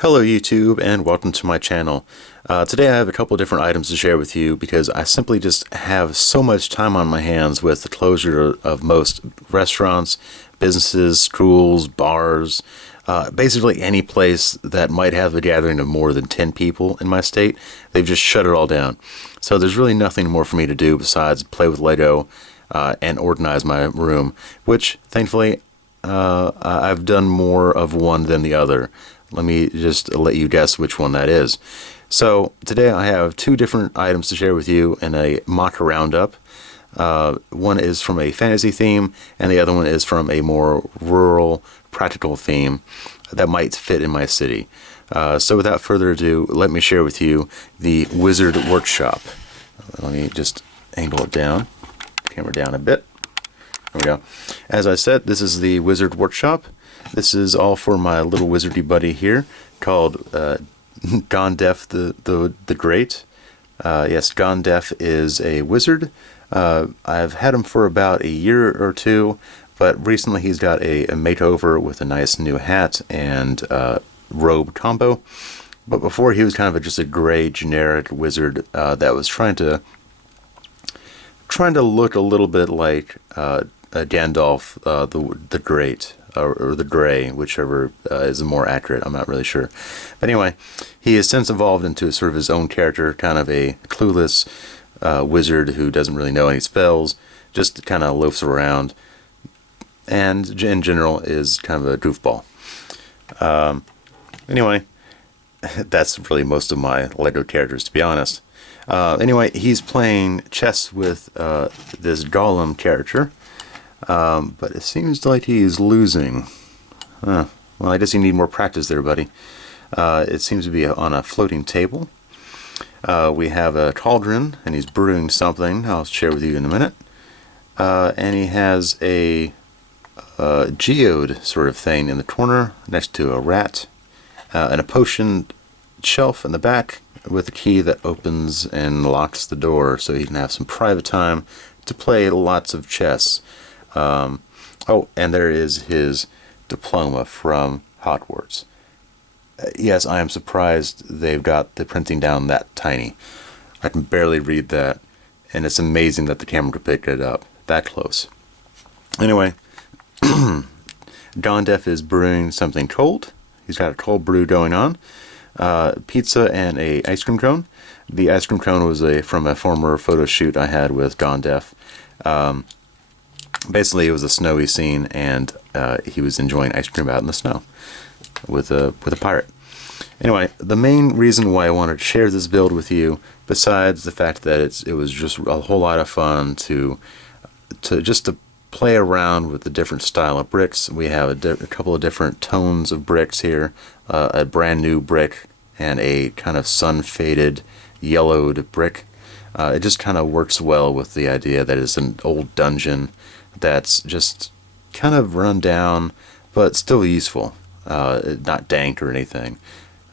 Hello YouTube and welcome to my channel. Today I have a couple of different items to share with you because I simply just have so much time on my hands with the closure of most restaurants, businesses, schools, bars, basically any place that might have a gathering of more than 10 people in my state. They've just shut it all down. So there's really nothing more for me to do besides play with Lego and organize my room, which thankfully I've done more of one than the other. Let me just let you guess which one that is. So today I have two different items to share with you in a MOC Roundup. One is from a fantasy theme and the other one is from a more rural, practical theme that might fit in my city. So without further ado, let me share with you the Wizard Workshop. Let me just angle it down, camera down a bit. There we go. As I said, this is the Wizard Workshop. This is all for my little wizardy buddy here called Gondef the Great. Yes, Gondef is a wizard. I've had him for about a year or two, but recently he's got a makeover with a nice new hat and robe combo. But before he was kind of just a gray generic wizard that was trying to look a little bit like Gandalf the Great. Or the Gray, whichever is more accurate. I'm not really sure. But anyway, he has since evolved into sort of his own character, kind of a clueless wizard who doesn't really know any spells, just kind of loafs around, and in general is kind of a goofball. Anyway, that's really most of my Lego characters, to be honest. Anyway, he's playing chess with this Golem character. But it seems like he's losing. Well, I guess you need more practice there, buddy. It seems to be on a floating table. We have a cauldron, and he's brewing something I'll share with you in a minute. And he has a geode sort of thing in the corner next to a rat, and a potion shelf in the back with a key that opens and locks the door so he can have some private time to play lots of chess. Oh, and there is his diploma from Hogwarts. Yes, I am surprised they've got the printing down that tiny. I can barely read that, and it's amazing that the camera could pick it up that close. Anyway, Gondef is brewing something cold. He's got a cold brew going on. Pizza and a ice cream cone. The ice cream cone was from a former photo shoot I had with Gondef. Basically, it was a snowy scene, and he was enjoying ice cream out in the snow with a pirate. Anyway, the main reason why I wanted to share this build with you, besides the fact that it was just a whole lot of fun to play around with the different style of bricks. We have a couple of different tones of bricks here, a brand new brick and a kind of sun-faded yellowed brick. It just kind of works well with the idea that it's an old dungeon that's just kind of run down, but still useful. Not dank or anything.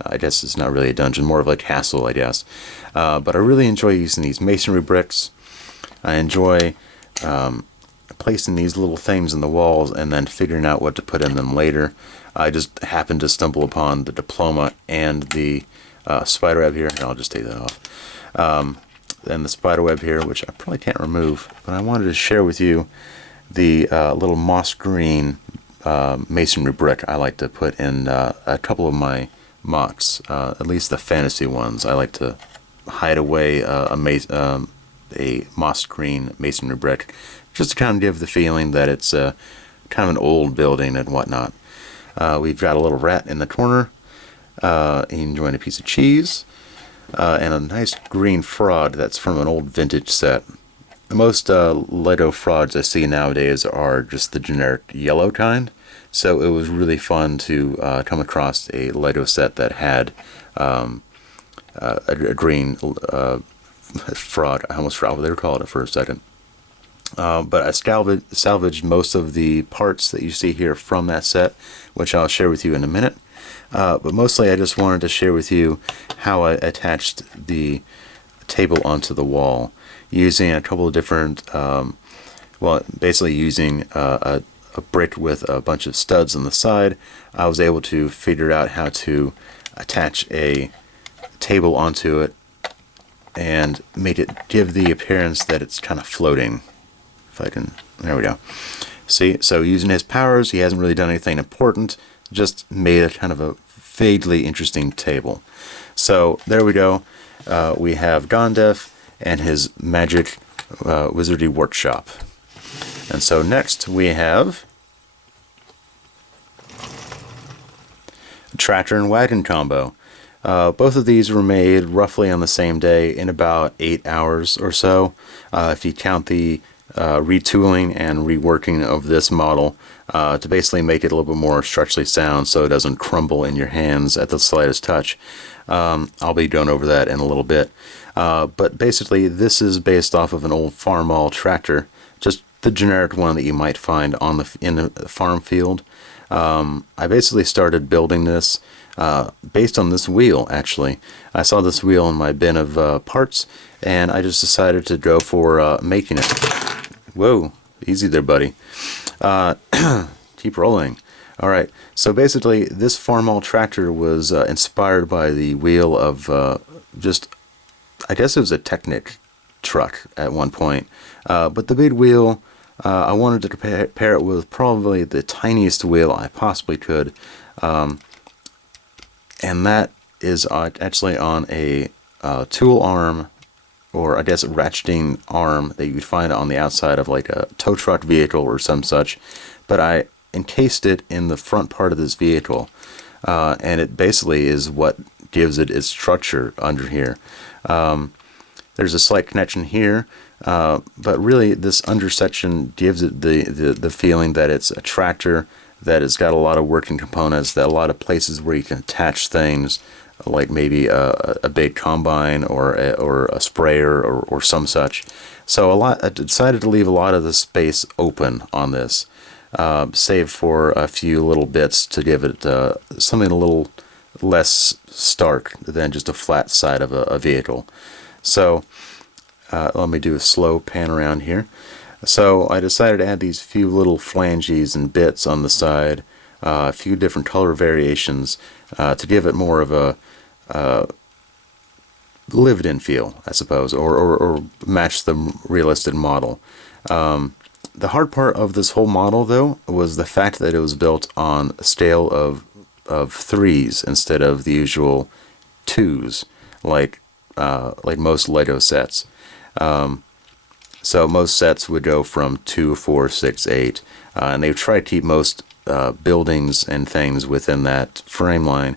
I guess it's not really a dungeon, more of a castle, I guess. But I really enjoy using these masonry bricks. I enjoy placing these little things in the walls and then figuring out what to put in them later. I just happened to stumble upon the diploma and the spiderweb here. I'll just take that off. And the spiderweb here, which I probably can't remove, but I wanted to share with you the little moss green masonry brick I like to put in a couple of my MOCs, at least the fantasy ones. I like to hide away a moss green masonry brick, just to kind of give the feeling that it's kind of an old building and whatnot. We've got a little rat in the corner, enjoying a piece of cheese, and a nice green frog that's from an old vintage set. Most Lego frogs I see nowadays are just the generic yellow kind, so it was really fun to come across a Lego set that had a green frog. I almost forgot what they were calling it for a second. But I salvaged most of the parts that you see here from that set, which I'll share with you in a minute. But mostly I just wanted to share with you how I attached the table onto the wall using a couple of different, basically using a brick with a bunch of studs on the side. I was able to figure out how to attach a table onto it and made it give the appearance that it's kind of floating. If I can, there we go. See, so using his powers, he hasn't really done anything important, just made a kind of a vaguely interesting table. So there we go. We have Gondef and his magic wizardry workshop. And so next we have Tractor and Wagon combo. Both of these were made roughly on the same day in about 8 hours or so. If you count the retooling and reworking of this model to basically make it a little bit more structurally sound so it doesn't crumble in your hands at the slightest touch. I'll be going over that in a little bit. But basically this is based off of an old Formol Tractor, just the generic one that you might find on in the farm field. I basically started building this based on this wheel, actually. I saw this wheel in my bin of parts, and I just decided to go for making it. Whoa, easy there, buddy. Keep rolling. Alright, so basically this Formol Tractor was inspired by the wheel of I guess it was a Technic truck at one point. But the big wheel, I wanted to pair it with probably the tiniest wheel I possibly could. And that is actually on a tool arm, or I guess a ratcheting arm that you'd find on the outside of like a tow truck vehicle or some such. But I encased it in the front part of this vehicle, and it basically is what gives it its structure under here. There's a slight connection here, but really this undersection gives it the feeling that it's a tractor, that it's got a lot of working components, that a lot of places where you can attach things, like maybe a big combine or a sprayer or some such. So I decided to leave a lot of the space open on this, save for a few little bits to give it something a little less stark than just a flat side of a vehicle. So let me do a slow pan around here. So I decided to add these few little flanges and bits on the side, a few different color variations to give it more of a lived-in feel, I suppose, or match the realistic model. The hard part of this whole model, though, was the fact that it was built on a scale of 3s instead of the usual 2s, like most Lego sets. So most sets would go from 2, 4, 6, 8, and they try to keep most buildings and things within that frame line.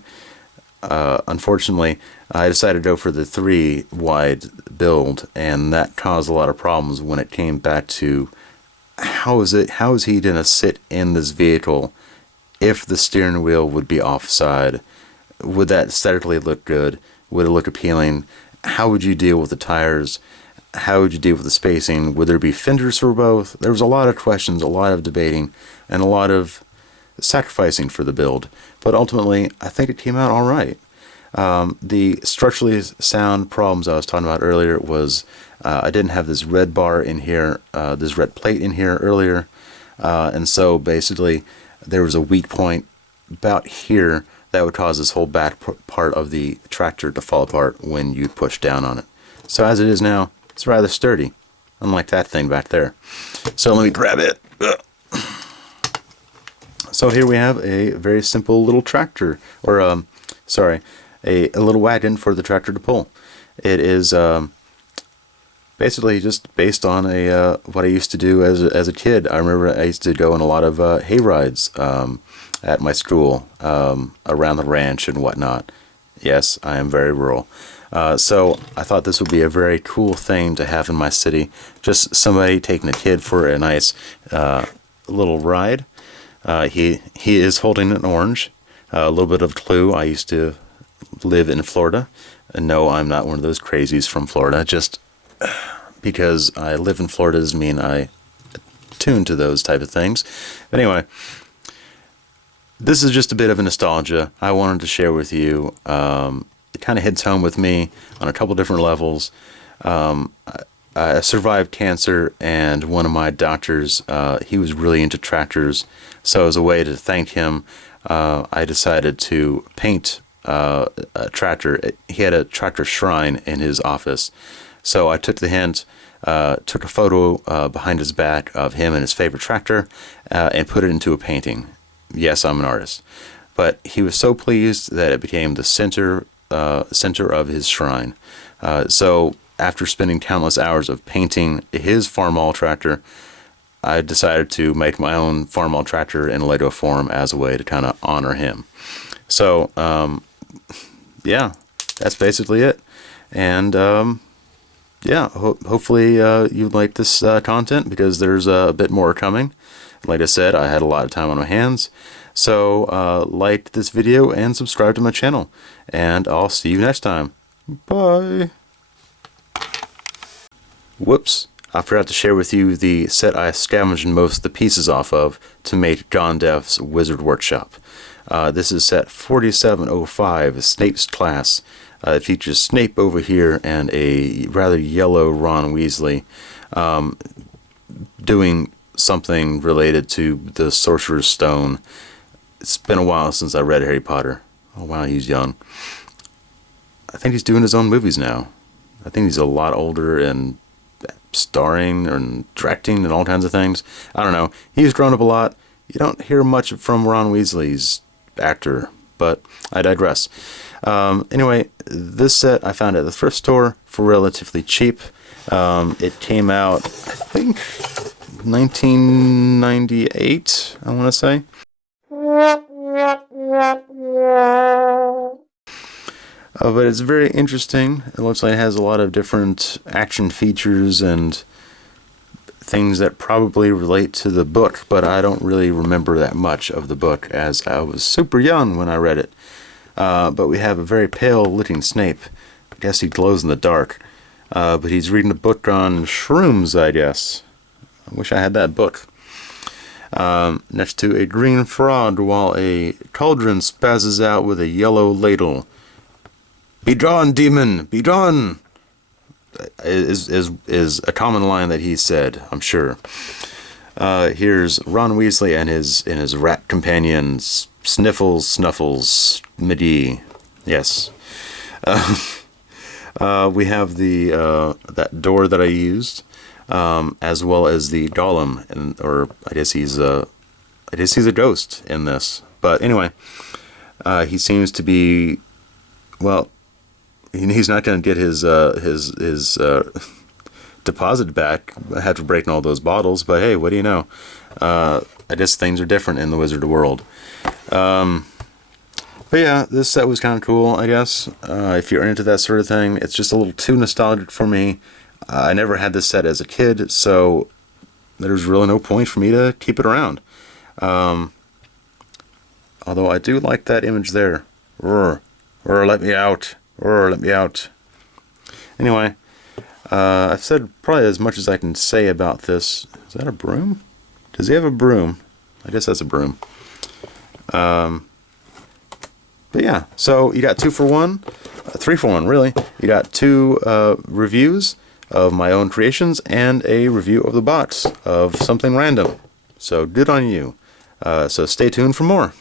Unfortunately, I decided to go for the 3 wide build, and that caused a lot of problems when it came back to how is he going to sit in this vehicle if the steering wheel would be offside? Would that aesthetically look good? Would it look appealing? How would you deal with the tires? How would you deal with the spacing? Would there be fenders for both? There was a lot of questions, a lot of debating, and a lot of sacrificing for the build. But ultimately, I think it came out all right. The structurally sound problems I was talking about earlier was I didn't have this red bar in here, this red plate in here earlier, and so basically there was a weak point about here that would cause this whole back part of the tractor to fall apart when you push down on it. So as it is now, it's rather sturdy, unlike that thing back there. So let me grab it. So here we have a very simple little tractor, or a little wagon for the tractor to pull. It is basically just based on what I used to do as a kid. I remember I used to go on a lot of hay rides at my school around the ranch and whatnot. Yes, I am very rural. So I thought this would be a very cool thing to have in my city. Just somebody taking a kid for a nice little ride. He is holding an orange. A little bit of clue. I used to live in Florida. And no, I'm not one of those crazies from Florida. Just because I live in Florida doesn't mean I tune to those type of things. But anyway, this is just a bit of a nostalgia I wanted to share with you. It kind of hits home with me on a couple different levels. I survived cancer, and one of my doctors, he was really into tractors. So as a way to thank him, I decided to paint a tractor. He had a tractor shrine in his office. So I took the hint, took a photo behind his back of him and his favorite tractor, and put it into a painting. Yes, I'm an artist. But he was so pleased that it became the center of his shrine. So after spending countless hours of painting his Formol Tractor, I decided to make my own Formol Tractor in Lego form as a way to kind of honor him. So, yeah, that's basically it. And, yeah, hopefully you like this content, because there's a bit more coming. Like I said, I had a lot of time on my hands. So, like this video and subscribe to my channel. And I'll see you next time. Bye. Whoops. I forgot to share with you the set I scavenged most of the pieces off of to make John Deff's Wizard Workshop. This is set 4705, Snape's class. It features Snape over here and a rather yellow Ron Weasley doing something related to the Sorcerer's Stone. It's been a while since I read Harry Potter. Oh wow, he's young. I think he's doing his own movies now. I think he's a lot older and starring and directing and all kinds of things. I don't know. He's grown up a lot. You don't hear much from Ron Weasley's actor, but I digress. Anyway, this set I found at the thrift store for relatively cheap. It came out, I think, 1998, I want to say. But it's very interesting. It looks like it has a lot of different action features and things that probably relate to the book, but I don't really remember that much of the book, as I was super young when I read it. But we have a very pale looking Snape. I guess he glows in the dark. But he's reading a book on shrooms, I guess. I wish I had that book. Next to a green frog, while a cauldron spazzes out with a yellow ladle. "Be gone, demon! Be gone!" Is a common line that he said, I'm sure. Here's Ron Weasley and his rat companions, Sniffles, Snuffles, McGee. Yes. We have the that door that I used, as well as the golem, or I guess he's a ghost in this. But anyway, he seems to be, well, he's not going to get his deposit back after breaking all those bottles, but hey, what do you know? I guess things are different in the wizard world. But yeah, this set was kind of cool, I guess. If you're into that sort of thing, it's just a little too nostalgic for me. I never had this set as a kid, so there's really no point for me to keep it around. Although I do like that image there. Roar, let me out. Let me out. Anyway, I've said probably as much as I can say about this. Is that a broom? Does he have a broom? I guess that's a broom. But yeah, so you got 2 for 1, 3 for 1 really. You got 2 reviews of my own creations and a review of the box of something random. So good on you. So stay tuned for more.